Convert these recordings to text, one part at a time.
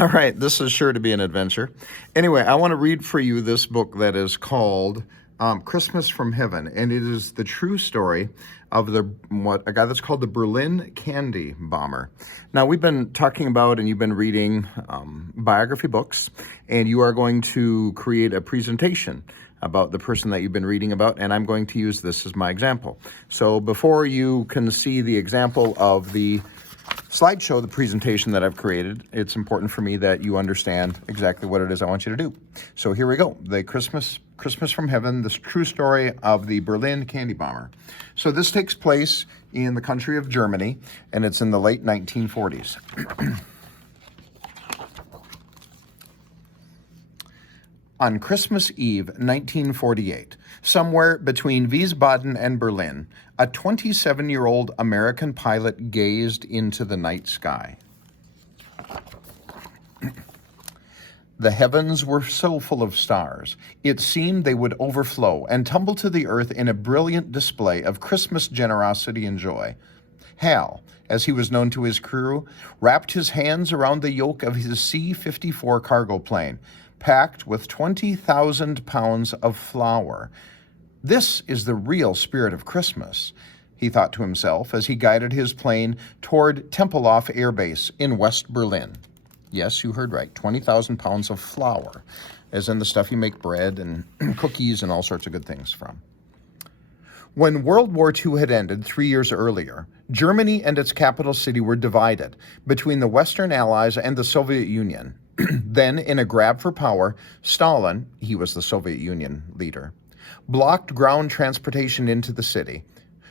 All right, this is sure to be an adventure. Anyway, I want to read for you this book that is called Christmas from Heaven, and it is the true story of a guy that's called the Berlin Candy Bomber. Now, we've been talking about, and you've been reading biography books, and you are going to create a presentation about the person that you've been reading about, and I'm going to use this as my example. So before you can see the example of the slideshow, the presentation that I've created, it's important for me that you understand exactly what it is I want you to do. So here we go. The Christmas from Heaven, the true story of the Berlin Candy Bomber. So this takes place in the country of Germany, and it's in the late 1940s. On Christmas Eve, 1948, somewhere between Wiesbaden and Berlin, a 27-year-old American pilot gazed into the night sky. The heavens were so full of stars, it seemed they would overflow and tumble to the earth in a brilliant display of Christmas generosity and joy. Hal, as he was known to his crew, wrapped his hands around the yoke of his C-54 cargo plane, packed with 20,000 pounds of flour. This is the real spirit of Christmas, he thought to himself as he guided his plane toward Tempelhof Air Base in West Berlin. Yes, you heard right, 20,000 pounds of flour, as in the stuff you make bread and cookies and all sorts of good things from. When World War II had ended 3 years earlier, Germany and its capital city were divided between the Western Allies and the Soviet Union. Then, in a grab for power, Stalin, he was the Soviet Union leader, blocked ground transportation into the city.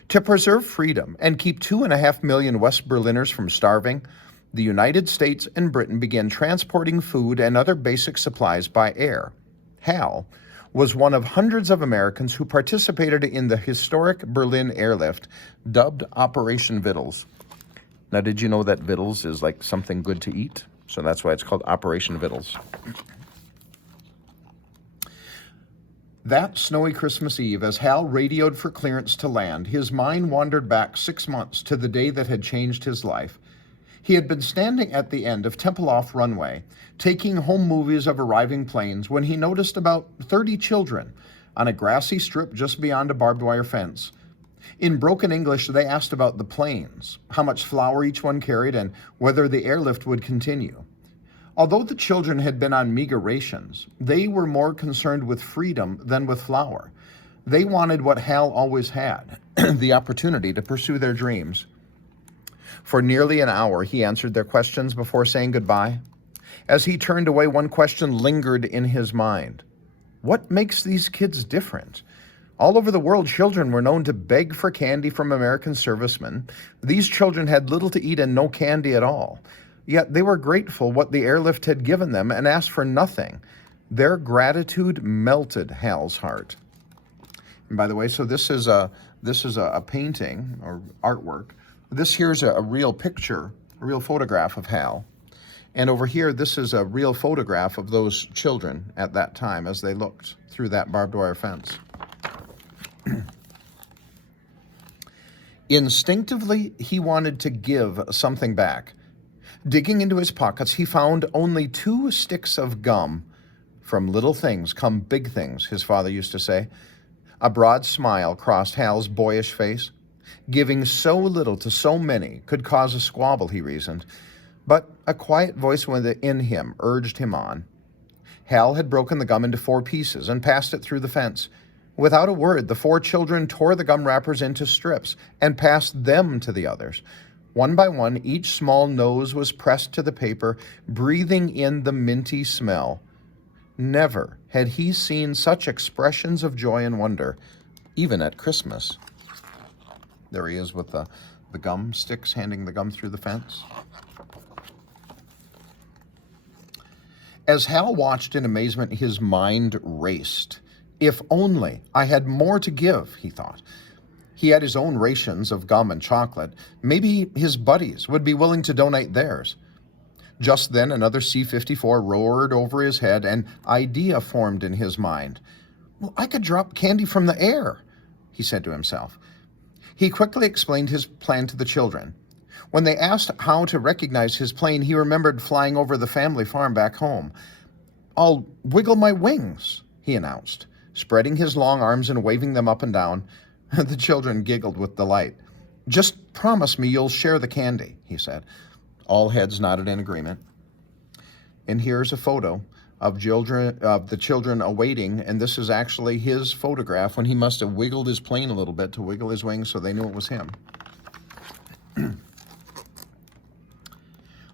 To preserve freedom and keep 2.5 million West Berliners from starving, the United States and Britain began transporting food and other basic supplies by air. Hal was one of hundreds of Americans who participated in the historic Berlin airlift, dubbed Operation Vittles. Now, did you know that Vittles is like something good to eat? So that's why it's called Operation Vittles. That snowy Christmas Eve, as Hal radioed for clearance to land, his mind wandered back 6 months to the day that had changed his life. He had been standing at the end of Tempelhof runway, taking home movies of arriving planes, when he noticed about 30 children on a grassy strip just beyond a barbed wire fence. In broken English, they asked about the planes, how much flour each one carried, and whether the airlift would continue. Although the children had been on meager rations, they were more concerned with freedom than with flour. They wanted what Hal always had, the opportunity to pursue their dreams. For nearly an hour, he answered their questions before saying goodbye. As he turned away, one question lingered in his mind. What makes these kids different? All over the world, children were known to beg for candy from American servicemen. These children had little to eat and no candy at all. Yet they were grateful what the airlift had given them and asked for nothing. Their gratitude melted Hal's heart. And by the way, so this is a painting or artwork. This here's a real picture, a real photograph of Hal. And over here, this is a real photograph of those children at that time as they looked through that barbed wire fence. Instinctively, he wanted to give something back. Digging into his pockets, he found only 2 sticks of gum. From little things come big things, his father used to say. A broad smile crossed Hal's boyish face. Giving so little to so many could cause a squabble, he reasoned. But a quiet voice within him urged him on. Hal had broken the gum into 4 pieces and passed it through the fence. Without a word, the 4 children tore the gum wrappers into strips and passed them to the others. One by one, each small nose was pressed to the paper, breathing in the minty smell. Never had he seen such expressions of joy and wonder, even at Christmas. There he is with the gum sticks, handing the gum through the fence. As Hal watched in amazement, his mind raced. If only I had more to give, he thought. He had his own rations of gum and chocolate. Maybe his buddies would be willing to donate theirs. Just then, another C-54 roared over his head. An idea formed in his mind. Well, I could drop candy from the air, he said to himself. He quickly explained his plan to the children. When they asked how to recognize his plane, he remembered flying over the family farm back home. "I'll wiggle my wings," he announced, spreading his long arms and waving them up and down. The children giggled with delight. "Just promise me you'll share the candy," he said. All heads nodded in agreement. And here's a photo of the children awaiting, and this is actually his photograph when he must have wiggled his plane a little bit to wiggle his wings so they knew it was him.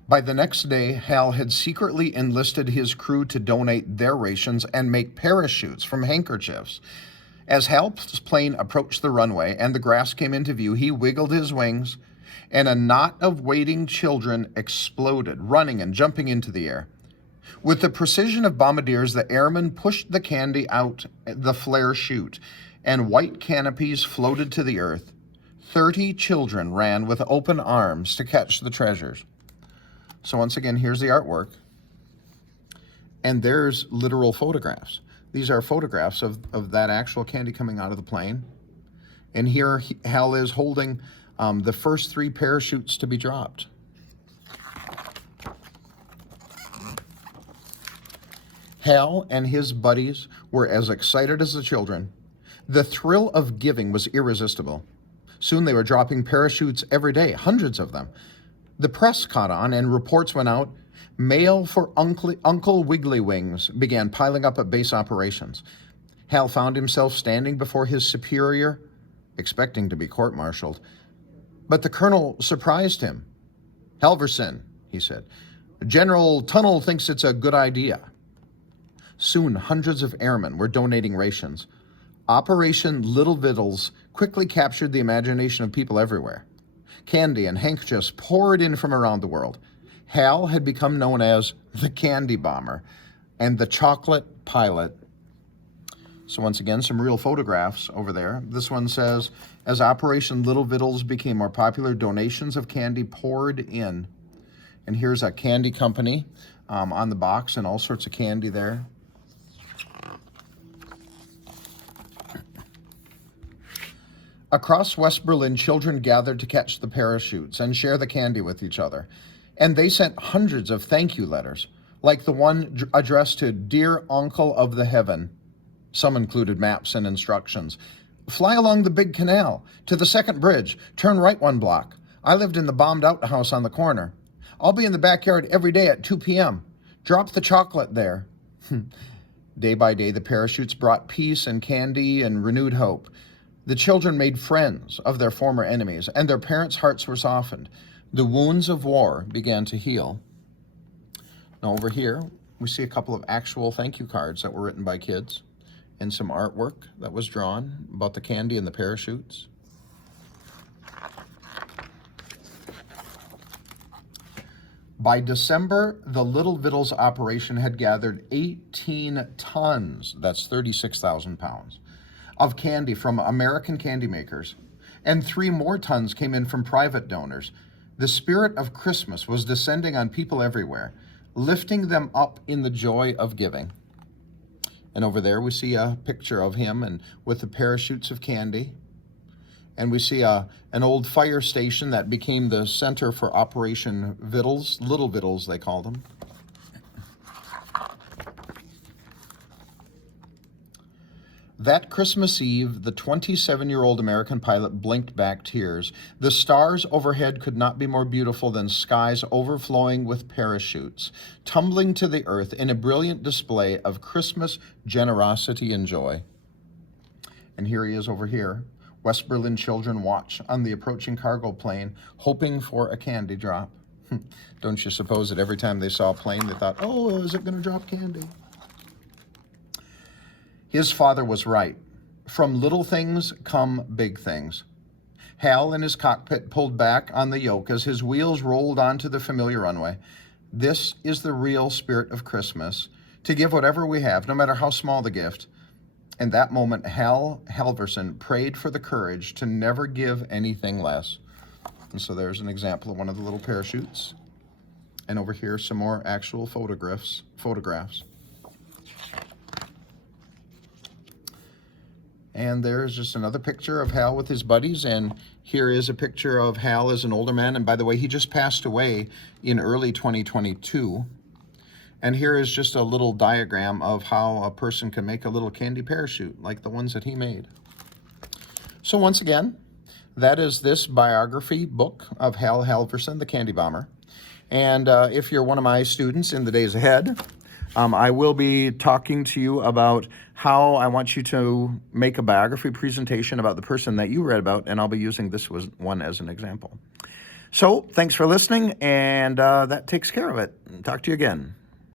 By the next day, Hal had secretly enlisted his crew to donate their rations and make parachutes from handkerchiefs. As Hal's plane approached the runway and the grass came into view, he wiggled his wings, and a knot of waiting children exploded, running and jumping into the air. With the precision of bombardiers, the airmen pushed the candy out the flare chute, and white canopies floated to the earth. 30 children ran with open arms to catch the treasures. So once again, here's the artwork. And there's literal photographs. These are photographs of that actual candy coming out of the plane. And here Hal is holding the first 3 parachutes to be dropped. Hal and his buddies were as excited as the children. The thrill of giving was irresistible. Soon they were dropping parachutes every day, hundreds of them. The press caught on and reports went out. Mail for Uncle Wiggly Wings began piling up at base operations. Hal found himself standing before his superior, expecting to be court-martialed. But the colonel surprised him. "Halverson," he said, "General Tunnel thinks it's a good idea." Soon, hundreds of airmen were donating rations. Operation Little Vittles quickly captured the imagination of people everywhere. Candy and handkerchiefs poured in from around the world. Hal had become known as the Candy Bomber and the Chocolate Pilot. So once again, some real photographs over there. This one says, as Operation Little Vittles became more popular, donations of candy poured in. And here's a candy company on the box and all sorts of candy there. Across West Berlin, children gathered to catch the parachutes and share the candy with each other. And they sent hundreds of thank you letters, like the one addressed to Dear Uncle of the Heaven. Some included maps and instructions. "Fly along the big canal, to the second bridge, turn right 1 block. I lived in the bombed out house on the corner. I'll be in the backyard every day at 2 p.m. Drop the chocolate there." Day by day, the parachutes brought peace and candy and renewed hope. The children made friends of their former enemies, and their parents' hearts were softened. The wounds of war began to heal. Now over here, we see a couple of actual thank you cards that were written by kids and some artwork that was drawn about the candy and the parachutes. By December, the Little Vittles operation had gathered 18 tons, that's 36,000 pounds, of candy from American candy makers, and 3 more tons came in from private donors. The spirit of Christmas was descending on people everywhere, lifting them up in the joy of giving. And over there we see a picture of him and with the parachutes of candy. And we see an old fire station that became the center for Operation Vittles, Little Vittles they called them. That Christmas Eve, the 27-year-old American pilot blinked back tears. The stars overhead could not be more beautiful than skies overflowing with parachutes, tumbling to the earth in a brilliant display of Christmas generosity and joy. And here he is over here. West Berlin children watch on the approaching cargo plane, hoping for a candy drop. Don't you suppose that every time they saw a plane, they thought, oh, is it going to drop candy? His father was right. From little things come big things. Hal in his cockpit pulled back on the yoke as his wheels rolled onto the familiar runway. This is the real spirit of Christmas, to give whatever we have, no matter how small the gift. In that moment, Hal Halverson prayed for the courage to never give anything less. And so there's an example of one of the little parachutes. And over here, some more actual photographs. And there's just another picture of Hal with his buddies, and Here is a picture of Hal as an older man. And by the way, he just passed away in early 2022. And here is just a little diagram of how a person can make a little candy parachute like the ones that he made. So once again, that is this biography book of Hal Halvorson, the Candy Bomber. And if you're one of my students in the days ahead, I will be talking to you about how I want you to make a biography presentation about the person that you read about, and I'll be using this one as an example. So thanks for listening, and that takes care of it. Talk to you again.